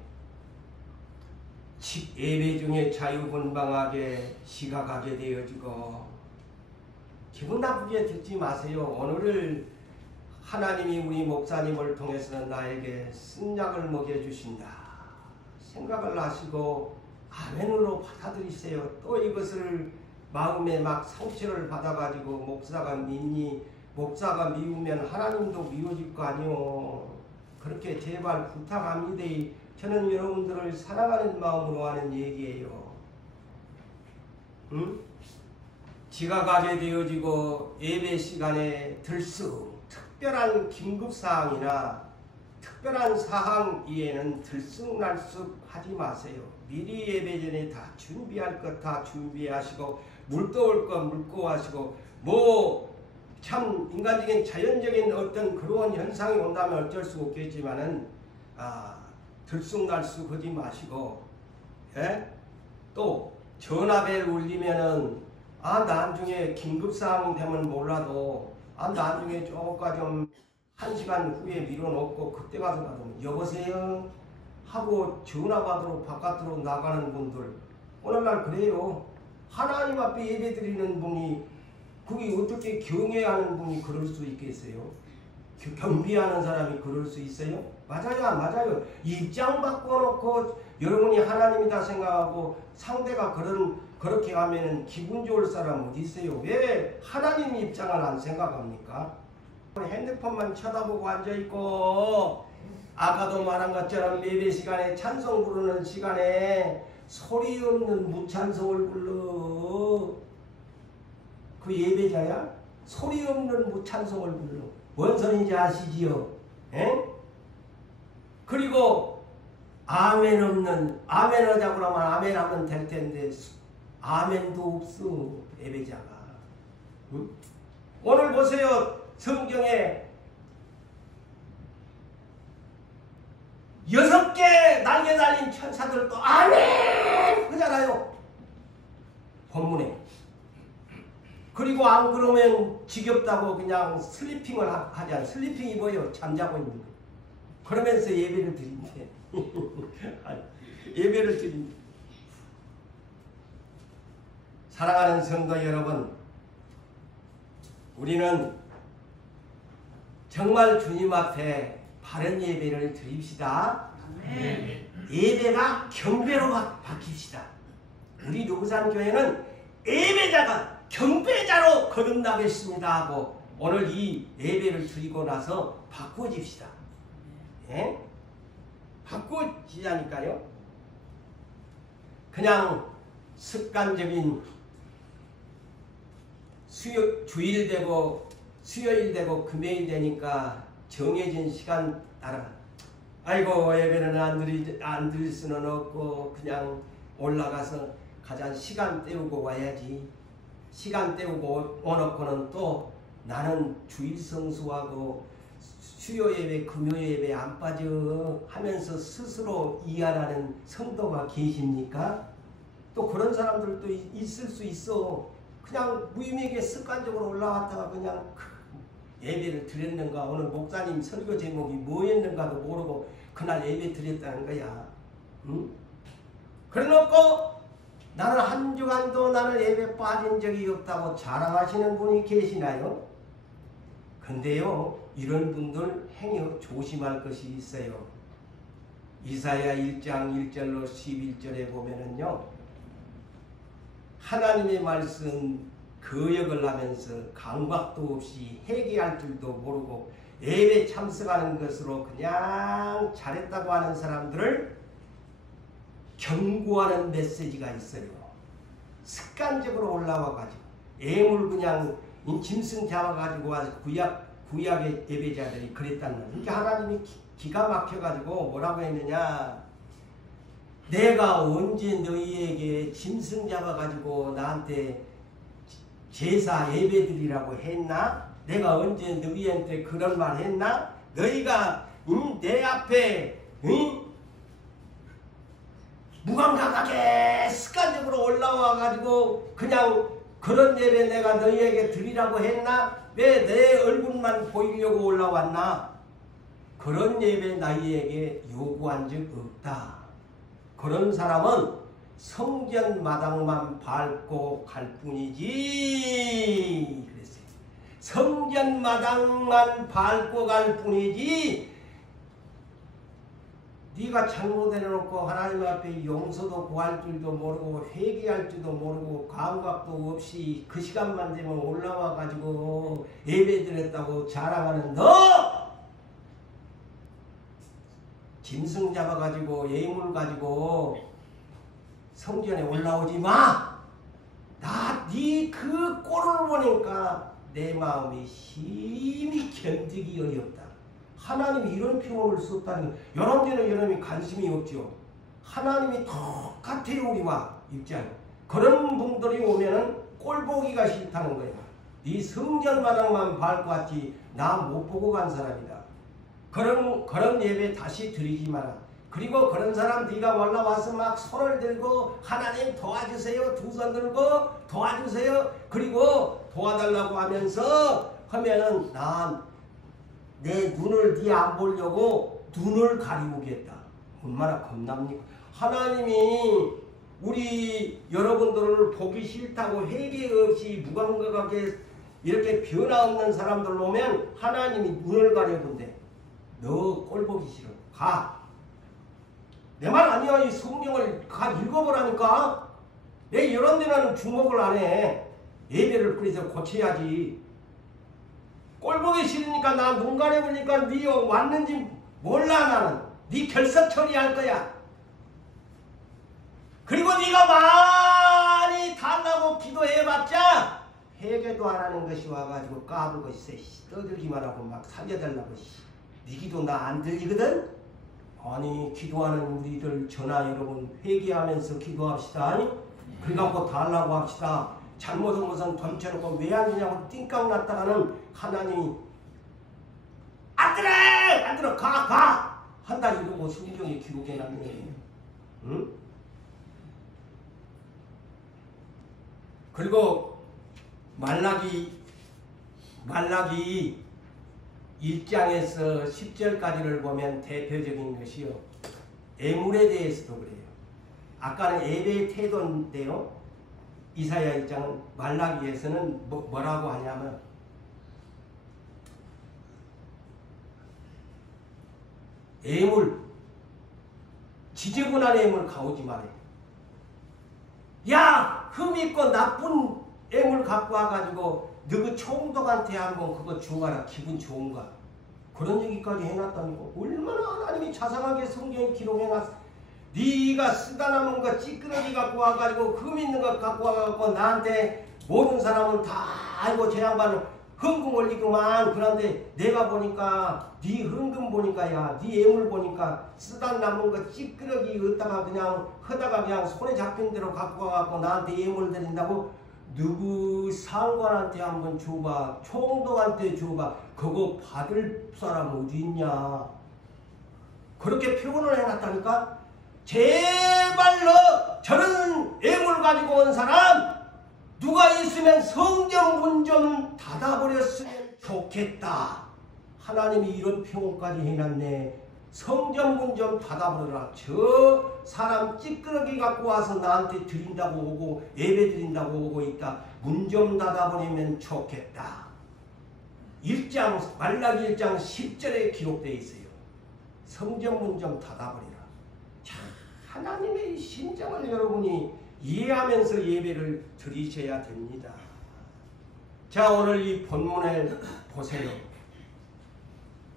예배 중에 자유분방하게 시각하게 되어지고, 기분 나쁘게 듣지 마세요. 오늘을 하나님이 우리 목사님을 통해서는 나에게 쓴약을 먹여주신다 생각을 하시고 아멘으로 받아들이세요. 또 이것을 마음에 막 상처를 받아가지고 목사가 믿니? 목사가 미우면 하나님도 미워질 거 아니오. 그렇게 제발 부탁합니다. 저는 여러분들을 사랑하는 마음으로 하는 얘기예요. 응? 지각하게 되어지고 예배 시간에 들쑥 특별한 긴급사항이나 특별한 사항 이에는 들쑥날쑥 하지 마세요. 미리 예배 전에 다 준비할 것 다 준비하시고 물떠올 것 물떠하시고 뭐 참 인간적인 자연적인 어떤 그런 현상이 온다면 어쩔 수 없겠지만은 들쑥날쑥 하지 마시고, 예? 또 전화벨 울리면은 나중에 긴급사항이 되면 몰라도 나중에 조금 좀 1시간 후에 밀어놓고 그때 가서 받으면 여보세요 하고 전화 받으러 바깥으로 나가는 분들 오늘날 그래요. 하나님 앞에 예배 드리는 분이 그게 어떻게 경외하는 분이 그럴 수 있겠어요? 경비하는 사람이 그럴 수 있어요? 맞아요, 맞아요. 입장 바꿔놓고 여러분이 하나님이다 생각하고 상대가 그렇게 하면은 기분 좋을 사람 어디 있어요? 왜 하나님 입장을 안 생각합니까? 핸드폰만 쳐다보고 앉아있고, 아까도 말한 것처럼 예배 시간에 찬송 부르는 시간에 소리 없는 무찬송을 불러. 그 예배자야? 소리 없는 무찬송을 불러. 뭔 소리인지 아시지요? 에? 그리고 아멘 없는, 아멘 하자고 그러면 아멘 하면 될 텐데 아멘도 없어 예배자가. 응? 오늘 보세요. 성경에 6개 날개 달린 천사들도 아멘 하잖아요. 본문에. 그리고 안 그러면 지겹다고 그냥 슬리핑을 하잖아요. 슬리핑이 뭐예요? 잠자고 있는 거. 그러면서 예배를 드린대. 예배를 드린대. 사랑하는 성도 여러분, 우리는 정말 주님 앞에 바른 예배를 드립시다. 아멘. 예배가 경배로 바뀝시다. 우리 노부산교회는 예배자가 경배자로 거듭나겠습니다 하고 오늘 이 예배를 드리고 나서 바꾸어집시다. 예? 바꾸어지자니까요. 그냥 습관적인 주일 되고 수요일 되고 금요일 되니까 정해진 시간 따라 아이고 예배는 안 드릴 수는 없고 그냥 올라가서 가장 시간 때우고 와야지. 시간 때우고 오놓고는 또 나는 주일 성수하고 수요 예배 금요 예배 안 빠져 하면서 스스로 이해하는 성도가 계십니까? 또 그런 사람들도 있을 수 있어. 그냥 무의미하게 습관적으로 올라왔다가 그냥 예배를 드렸는가, 오늘 목사님 설교 제목이 뭐였는가도 모르고 그날 예배 드렸다는 거야. 응? 그래 놓고 나는 한 주간도 나는 예배 빠진 적이 없다고 자랑하시는 분이 계시나요? 근데요, 이런 분들 행여 조심할 것이 있어요. 이사야 1장 1절로 11절에 보면은요, 하나님의 말씀 거역을 하면서 감각도 없이 회개할 줄도 모르고 예배 참석하는 것으로 그냥 잘했다고 하는 사람들을 경고하는 메시지가 있어요. 습관적으로 올라와가지고 애물 그냥 짐승 잡아가지고 와서 구약의 예배자들이 그랬단 말이에요. 이렇게 하나님이 기가 막혀가지고 뭐라고 했느냐, 내가 언제 너희에게 짐승 잡아가지고 나한테 제사 예배드리라고 했나? 내가 언제 너희한테 그런 말 했나? 너희가 내 앞에 무감각하게 습관적으로 올라와가지고 그냥 그런 예배 내가 너희에게 드리라고 했나? 왜 내 얼굴만 보이려고 올라왔나? 그런 예배 너희에게 요구한 적 없다. 그런 사람은 성전 마당만 밟고 갈 뿐이지. 그랬어요. 성전 마당만 밟고 갈 뿐이지. 네가 잘못해놓고 하나님 앞에 용서도 구할 줄도 모르고 회개할 줄도 모르고 감각도 없이 그 시간만 되면 올라와 가지고 예배 드렸다고 자랑하는 너! 짐승 잡아가지고 예물 가지고 성전에 올라오지 마! 나 네 그 꼴을 보니까 내 마음이 힘이 견디기 어렵다. 하나님이 이런 표현을 썼다니 여러분들은 여러분이 관심이 없죠. 하나님이 똑같아요. 우리와 입장. 그런 분들이 오면은 꼴보기가 싫다는 거예요. 네 성전 마당만 밟고 왔지 나 못 보고 간 사람이다. 그런 예배 다시 드리지 마라. 그리고 그런 사람 네가 올라와서 막 손을 들고 하나님 도와주세요. 두 손 들고 도와주세요. 그리고 도와달라고 하면서 하면은 난 내 눈을 네 안 보려고 눈을 가리우겠다. 얼마나 겁납니까? 하나님이 우리 여러분들을 보기 싫다고 회개 없이 무감각하게 이렇게 변화 없는 사람들 오면 하나님이 눈을 가려본대. 너 꼴 보기 싫어. 가. 내 말 아니야. 이 성경을 가 읽어보라니까. 왜 이런 데는 주목을 안 해. 예배를 그래서 고쳐야지. 꼴 보기 싫으니까 나 눈 가려보니까 네 왔는지 몰라. 나는 네 결석 처리할 거야. 그리고 네가 많이 달라고 기도해봤자 회개도 안 하는 것이 와가지고 까불고 있어. 떠들기만 하고 막 살려달라고. 네 기도 나 안 들리거든? 아니 기도하는 우리들 전하 여러분 회개하면서 기도합시다. 그래갖고 달라고 합시다. 잘못한 것은 던쳐놓고 왜 안 되냐고 띵깡 났다가는 하나님이 안 들어 가 한다 이러고 성경에 기록해놨네. 응? 그리고 말라기 1장에서 10절까지를 보면 대표적인 것이요. 애물에 대해서도 그래요. 아까는 예배의 태도인데요. 이사야 1장은 말라기에서는 뭐라고 하냐면 애물, 지저분한 애물 가오지 말아요. 야! 흠 있고 나쁜 애물 갖고 와가지고 너그 총독한테 한번 그거 주어라. 기분 좋은가. 그런 얘기까지 해놨다니까. 얼마나 하나님이 자상하게 성경에 기록해놨어. 네가 쓰다 남은 거 찌끄러기 갖고 와가지고 흠 있는 거 갖고 와가지고 나한테 모든 사람은 다 알고 제 양반은 흥금 올리구만. 그런데 내가 보니까 네 흥금 보니까 네 애물 보니까 쓰다 남은 거 찌끄러기 얻다가 그냥 하다가 그냥 손에 잡힌 대로 갖고 와갖고 나한테 애물 드린다고. 누구 상관한테 한번 줘봐. 총독한테 줘봐. 그거 받을 사람 어디 있냐. 그렇게 표현을 해놨다니까. 제발로 저런 애물 가지고 온 사람 누가 있으면 성경 문 좀 닫아버렸으면 좋겠다. 하나님이 이런 표현까지 해놨네. 성경 문 좀 닫아버려라. 저 사람 찌끄러기 갖고 와서 나한테 드린다고 오고 예배 드린다고 오고 있다. 문 좀 닫아버리면 좋겠다. 말라기 1장 10절에 기록되어 있어요. 성경 문 좀 닫아버리라. 자, 하나님의 심정을 여러분이 이해하면서 예배를 드리셔야 됩니다. 자, 오늘 이 본문을 보세요.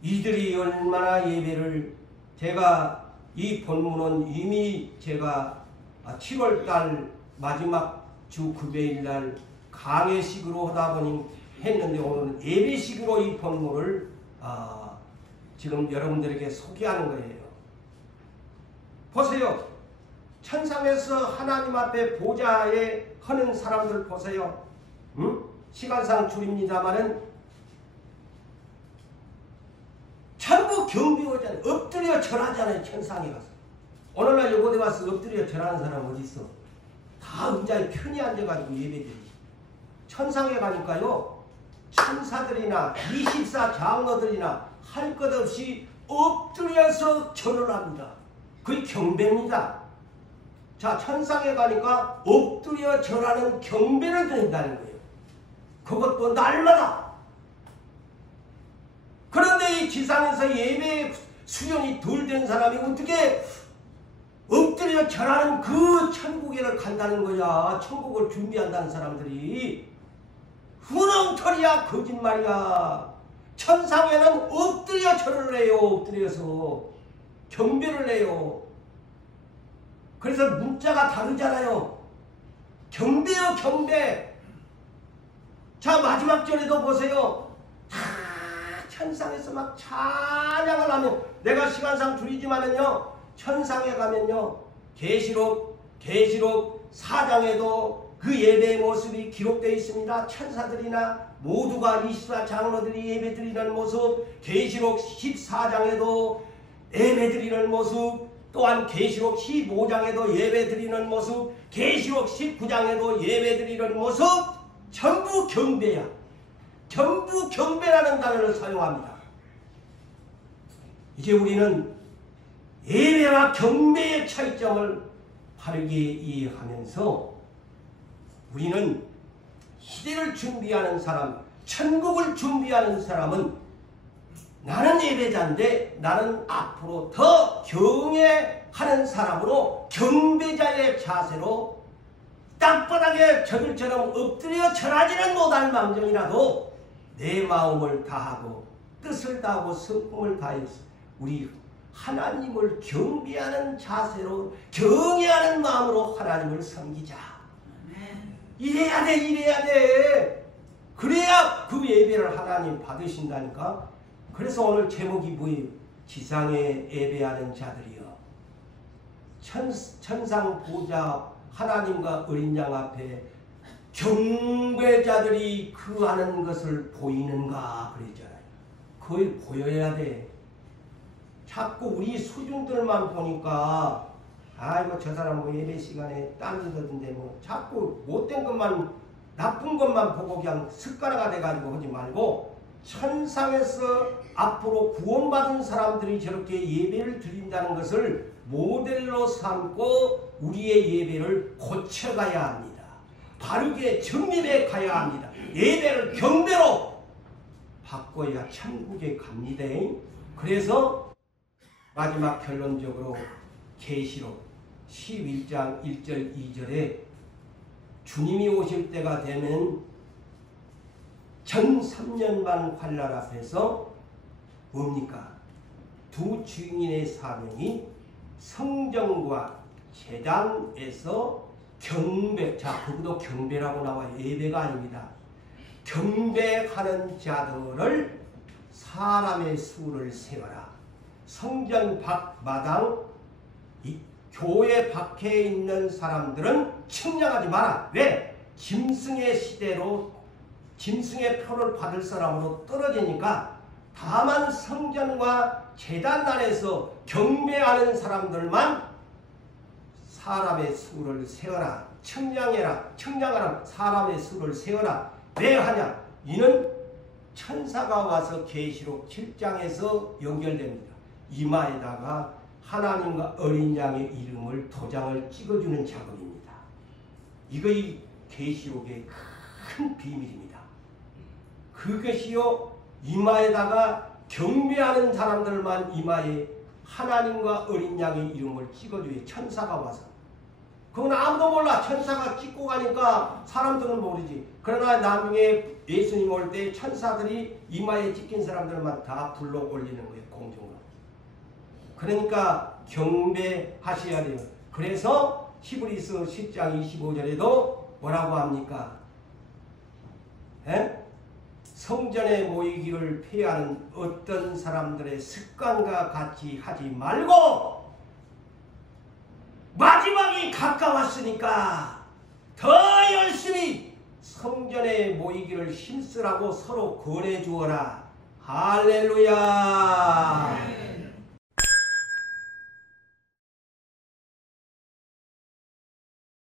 이들이 얼마나 예배를, 제가 이 본문은 이미 제가 7월달 마지막 주 금요일날 강해식으로 하다 보니 했는데 오늘은 예배식으로 이 본문을 지금 여러분들에게 소개하는 거예요. 보세요. 천상에서 하나님 앞에 보좌에 하는 사람들 보세요. 시간상 줄입니다마는 전부 경비하잖아요. 엎드려 절하잖아요. 천상에 가서. 오늘날 요곳에 와서 엎드려 절하는 사람 어디 있어? 다 의자에 편히 앉아가지고 예배드리지. 천상에 가니까요. 천사들이나 24 장로들이나 할 것 없이 엎드려서 절을 합니다. 그게 경배입니다. 자, 천상에 가니까 엎드려 절하는 경배를 드린다는 거예요. 그것도 날마다. 그런데 이 지상에서 예배 수련이 덜 된 사람이 어떻게 엎드려 절하는 그 천국에를 간다는 거야. 천국을 준비한다는 사람들이. 후렁털이야, 거짓말이야. 천상에는 엎드려 절을 해요. 엎드려서 경배를 해요. 그래서 문자가 다르잖아요. 경배요, 경배. 자, 마지막 절에도 보세요. 다 천상에서 막 찬양을 하면, 내가 시간상 줄이지만은요, 천상에 가면요, 계시록 4장에도 그 예배의 모습이 기록되어 있습니다. 천사들이나 모두가 24 장로들이 예배드리는 모습, 계시록 14장에도 예배드리는 모습, 또한 계시록 15장에도 예배드리는 모습, 계시록 19장에도 예배드리는 모습, 전부 경배야. 전부 경배라는 단어를 사용합니다. 이제 우리는 예배와 경배의 차이점을 바르게 이해하면서 우리는 시대를 준비하는 사람, 천국을 준비하는 사람은 나는 예배자인데 나는 앞으로 더 경외하는 사람으로 경배자의 자세로 땅바닥에 저들처럼 엎드려 절하지는 못할 망정이라도 내 마음을 다하고 뜻을 다하고 성품을 다해서 우리 하나님을 경배하는 자세로 경외하는 마음으로 하나님을 섬기자. 이래야 돼, 이래야 돼. 그래야 그 예배를 하나님 받으신다니까. 그래서 오늘 제목이 뭐예요? 지상에 예배하는 자들이여. 천상 보좌 하나님과 어린 양 앞에 경배자들이 그 하는 것을 보이는가 그랬잖아요. 그걸 보여야 돼. 자꾸 우리 수준들만 보니까 아이고 저 사람 뭐 예배 시간에 딴짓하던데 뭐 자꾸 못된 것만 나쁜 것만 보고 그냥 습관화가 돼가지고 하지 말고 천상에서 앞으로 구원받은 사람들이 저렇게 예배를 드린다는 것을 모델로 삼고 우리의 예배를 고쳐가야 합니다. 바르게 정립해 가야 합니다. 예배를 경배로 바꿔야 천국에 갑니다. 그래서 마지막 결론적으로 계시록 11장 1절 2절에 주님이 오실 때가 되면 전 3년만 환난 앞에서 뭡니까? 두 증인의 사명이 성전과 제단에서 경배, 자, 그것도 경배라고 나와요. 예배가 아닙니다. 경배하는 자들을 사람의 수를 세워라. 성전 밖 마당, 이 교회 밖에 있는 사람들은 측량하지 마라. 왜? 짐승의 시대로 짐승의 표를 받을 사람으로 떨어지니까 다만 성전과 제단 안에서 경배하는 사람들만 사람의 수를 세어라. 측량하라. 사람의 수를 세어라. 왜 하냐? 이는 천사가 와서 계시록 7장에서 연결됩니다. 이마에다가 하나님과 어린 양의 이름을 도장을 찍어주는 작업입니다. 이것이 계시록의 큰 비밀입니다. 그것이요, 이마에다가 경배하는 사람들만 이마에 하나님과 어린 양의 이름을 찍어줘요. 천사가 와서. 그건 아무도 몰라. 천사가 찍고 가니까 사람들은 모르지. 그러나 나중에 예수님 올 때 천사들이 이마에 찍힌 사람들만 다 불러 올리는 거예요. 공중으로. 그러니까 경배하셔야 돼요. 그래서 히브리서 10장 25절에도 뭐라고 합니까? 성전에 모이기를 피하는 어떤 사람들의 습관과 같이 하지 말고 마지막이 가까웠으니까 더 열심히 성전에 모이기를 힘쓰라고 서로 권해 주어라. 할렐루야.